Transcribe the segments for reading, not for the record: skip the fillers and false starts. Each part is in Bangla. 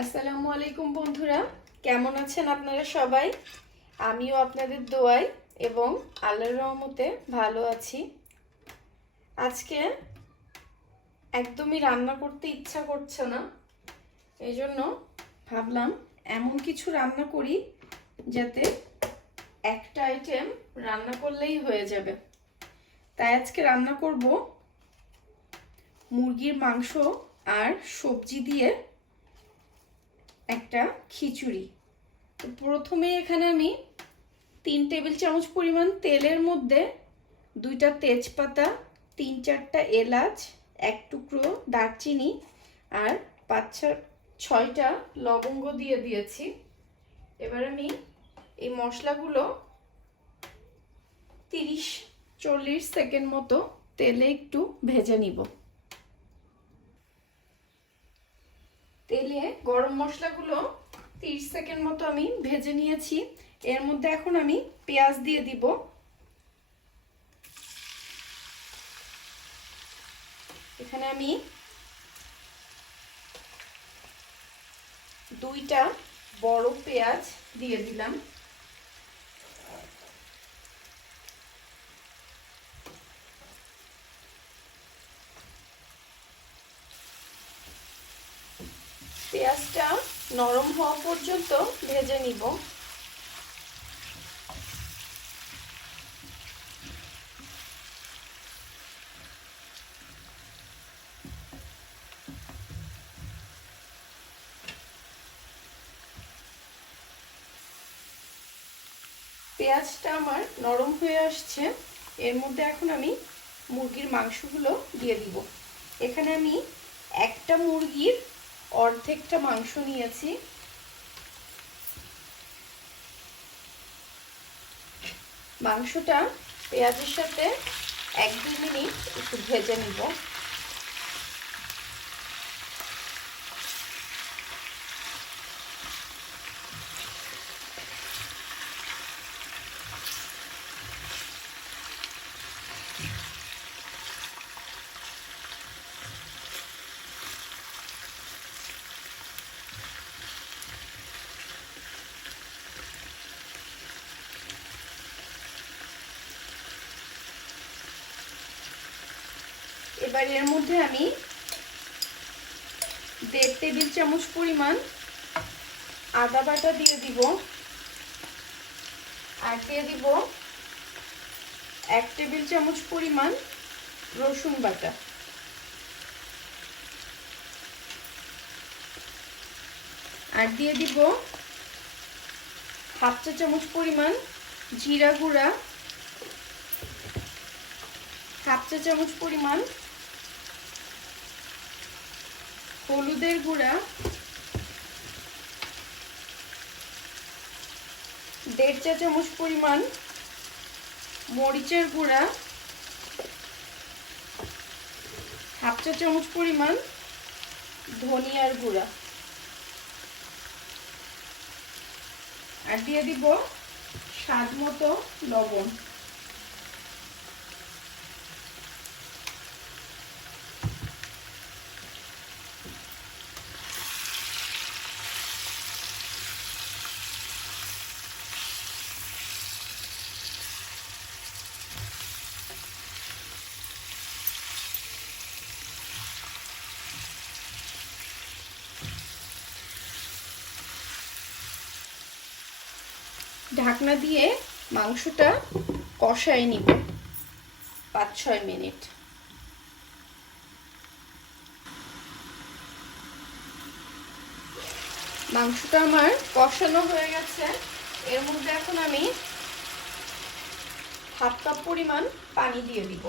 আসসালামু আলাইকুম বন্ধুরা, কেমন আছেন আপনারা সবাই? আমিও আপনাদের দোয়ায় এবং আল্লাহর রহমতে ভালো আছি। আজকে একদমই রান্না করতে ইচ্ছা করছে না, এই জন্য ভাবলাম এমন কিছু রান্না করি যাতে একটা আইটেম রান্না করলেই হয়ে যাবে। তাই আজকে রান্না করব মুরগির মাংস আর সবজি দিয়ে একটা খিচুড়ি। তো প্রথমে এখানে আমি 3 টেবিল চামচ পরিমাণ তেলের মধ্যে 2টা তেজপাতা, 3-4টা এলাচ, 1 টুকরো দারচিনি আর 5-6টা লবঙ্গ দিয়ে দিয়েছি। এবার আমি এই মশলাগুলো 30-40 সেকেন্ড মতো তেলে একটু ভেজে নিব। তেলে গরম মশলাগুলো 30 সেকেন্ড মতো আমি ভেজে নিয়েছি। এর মধ্যে এখন আমি পেঁয়াজ দিয়ে দিব। এখানে আমি 2টা বড় পেঁয়াজ দিয়ে দিলাম। পেঁয়াজটা নরম হওয়া পর্যন্ত ভেজে নিব। পেঁয়াজটা আমার নরম হয়ে আসছে। এর মধ্যে এখন আমি মুরগির মাংসগুলো দিয়ে দিব। এখানে আমি একটা মুরগির অর্ধেকটা মাংস নিয়েছি। মাংসটা পেঁয়াজের সাথে 1-2 মিনিট একটু ভেজে নিব। এবার এর মধ্যে আমি 1.5 টেবিল চামচ পরিমাণ আদা বাটা দিয়ে দিব আর দিয়ে দিব 1 টেবিল চামচ পরিমাণ রসুন বাটা। আর দিয়ে দিব 1/2 চা চামচ পরিমাণ জিরা গুঁড়া, 1/2 চা চামচ পরিমাণ হলুদের গুঁড়া, 1.5 চা চামচ পরিমাণ মরিচের গুঁড়া, 1/2 চা চামচ পরিমাণ ধনিয়ার গুঁড়া আর দিয়ে দিব স্বাদ মতো লবণ। ঢাকনা দিয়ে মাংসটা কষায় নিব 5-6 মিনিট। মাংসটা আমার কষানো হয়ে গেছে। এর মধ্যে এখন আমি 1/2 কাপ পরিমাণ পানি দিয়ে দিব।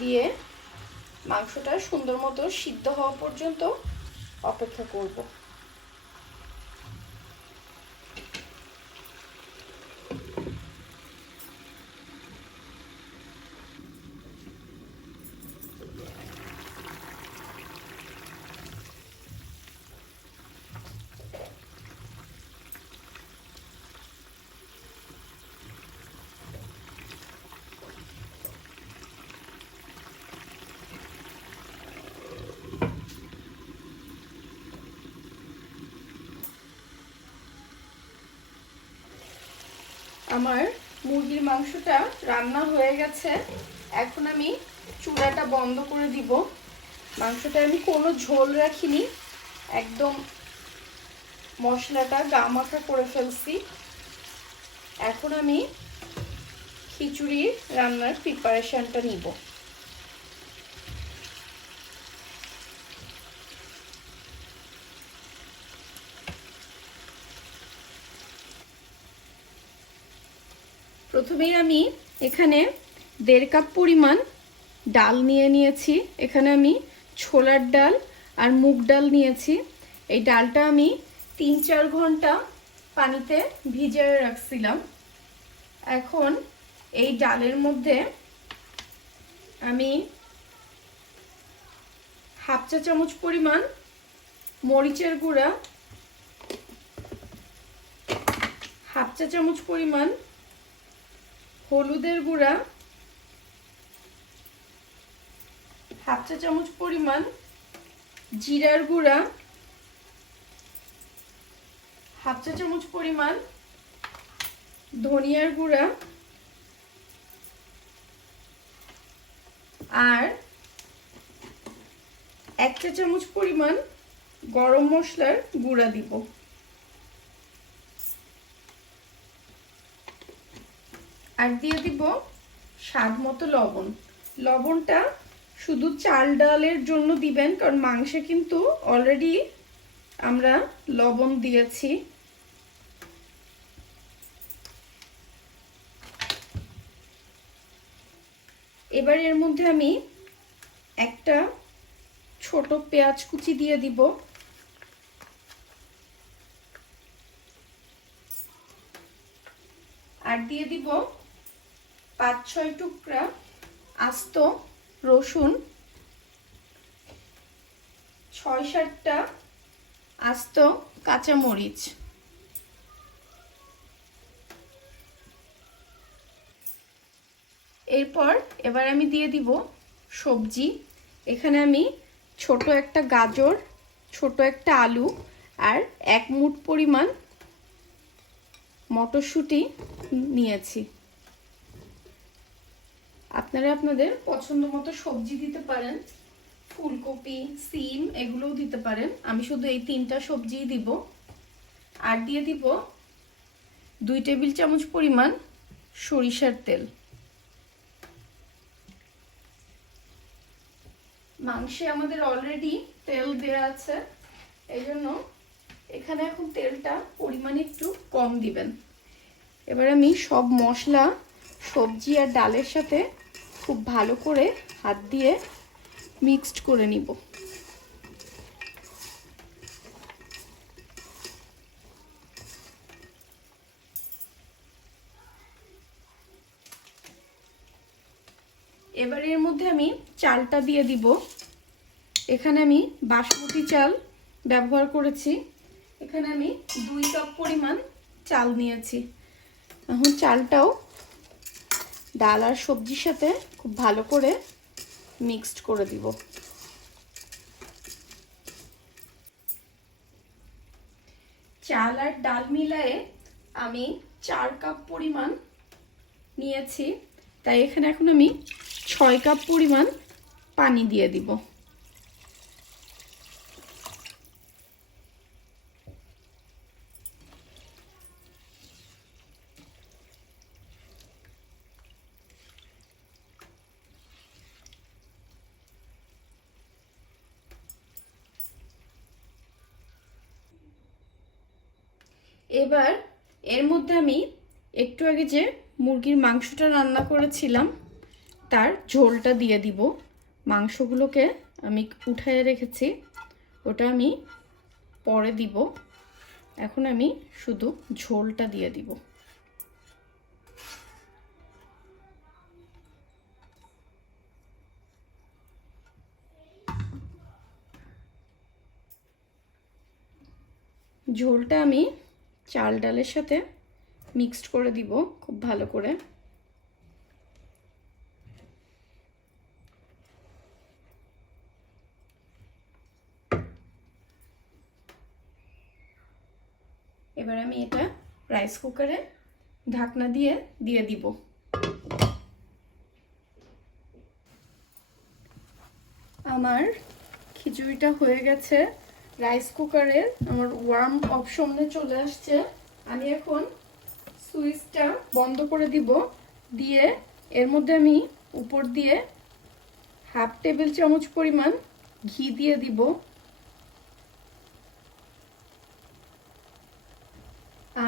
দিয়ে মাংসটা সুন্দর মতো সিদ্ধ হওয়া পর্যন্ত অপেক্ষা করব। আমার মুরগির মাংসটা রান্না হয়ে গেছে। এখন আমি চুলাটা বন্ধ করে দিব। মাংসটা আমি কোনো ঝোল রাখিনি, একদম মশলাটা গামাখা করে ফেলছি। এখন আমি খিচুড়ি রান্নার প্রিপারেশনটা নিব। প্রথমেই আমি এখানে 1.5 কাপ পরিমাণ ডাল নিয়ে নিয়েছি। এখানে আমি ছোলার ডাল আর মুগ ডাল নিয়েছি। এই ডালটা আমি 3-4 ঘন্টা পানিতে ভিজিয়ে রাখছিলাম। এখন এই ডালের মধ্যে আমি 1/2 চা চামচ পরিমাণ মরিচের গুঁড়া, 1/2 চা চামচ পরিমাণ হলুদের গুঁড়া, 1/2 চা চামচ পরিমাণ জিরার গুঁড়া, 1/2 চা চামচ পরিমাণ ধনিয়ার গুঁড়া আর 1 চা চামচ পরিমাণ গরম মশলার গুঁড়া দিব। আর দিয়ে দিব স্বাদ মতো লবণ। লবণটা শুধু চাল ডালের জন্য দিবেন, কারণ মাংসে কিন্তু অলরেডি আমরা লবণ দিয়েছি। এবার এর মধ্যে আমি একটা ছোট পেঁয়াজ কুচি দিয়ে দিব। আর দিয়ে দিব 5-6 টুকরা আস্ত রসুন, 6-7টা আস্ত কাঁচামরিচ। এবার আমি দিয়ে দিব সবজি। এখানে আমি ছোট একটা গাজর, ছোট একটা আলু আর 1 মুঠ পরিমাণ মটরশুঁটি নিয়েছি। আপনারা আপনাদের পছন্দ মতো সবজি দিতে পারেন, ফুলকপি, সিম এগুলোও দিতে পারেন। আমি শুধু এই 3টা সবজিই দিব। আর দিয়ে দিব 2 টেবিল চামচ পরিমাণ সরিষার তেল। মাংসে আমাদের অলরেডি তেল দেওয়া আছে, এই জন্য এখানে এখন তেলটা পরিমাণে একটু কম দিবেন। এবার আমি সব মশলা সবজি আর ডালের সাথে খুব ভালো করে হাত দিয়ে মিক্সড করে নিব। এবার এর মধ্যে আমি চালটা দিয়ে দিব। এখানে আমি বাসমতি চাল ব্যবহার করেছি। এখানে আমি 2 কাপ পরিমাণ চাল নিয়েছি। এখন চালটাও ডাল আর সবজির সাথে খুব ভালো করে মিক্সড করে দিব। চাল আর ডাল মিলায়ে আমি 4 কাপ পরিমাণ নিয়েছি, তাই এখানে এখন আমি 6 কাপ পরিমাণ পানি দিয়ে দিব। এবার এর মধ্যে আমি একটু আগে যে মুরগির মাংসটা রান্না করেছিলাম তার ঝোলটা দিয়ে দিব। মাংসগুলোকে আমি উঠায়ে রেখেছি, ওটা আমি পরে দিব। এখন আমি শুধু ঝোলটা দিয়ে দিব। ঝোলটা আমি চাল ডালের সাথে মিক্সড করে দিব খুব ভালো করে। এবার আমি এটা রাইস কুকারে ঢাকনা দিয়ে দিয়ে দিব। আমার খিচুড়িটা হয়ে গেছে। রাইস কুকারের আমার ওয়ার্ম অপশনে চলে আসছে। আমি এখন সুইচটা বন্ধ করে দিব। দিয়ে এর মধ্যে আমি উপর দিয়ে হাফ টেবিল চামচ পরিমাণ ঘি দিয়ে দিব।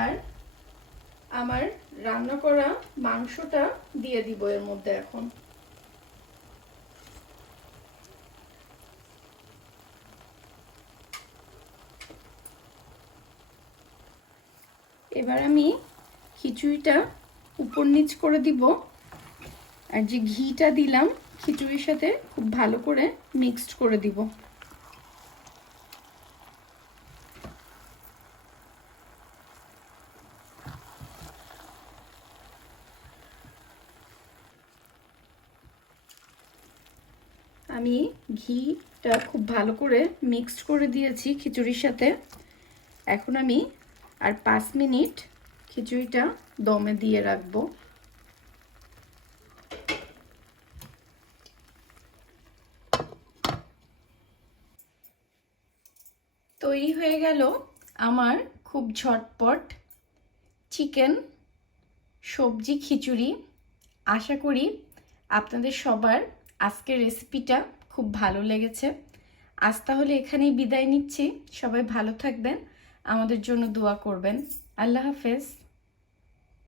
আর আমার রান্না করা মাংসটা দিয়ে দিব এর মধ্যে এখন। এবার আমি খিচুড়িটা উপর নিচ করে দিব। আর যে ঘিটা দিলাম খিচুড়ির সাথে খুব ভালো করে মিক্সড করে দিব। আমি ঘিটা খুব ভালো করে মিক্সড করে দিয়েছি খিচুড়ির সাথে। এখন আমি আর 5 মিনিট খিচুড়িটা দমে দিয়ে রাখবো। তৈরি হয়ে গেল আমার খুব ঝটপট চিকেন সবজি খিচুড়ি। আশা করি আপনাদের সবার আজকের রেসিপিটা খুব ভালো লেগেছে। আজ তাহলে এখানেই বিদায় নিচ্ছি। সবাই ভালো থাকবেন, আমাদের জন্য দোয়া করবেন। আল্লাহ হাফেজ।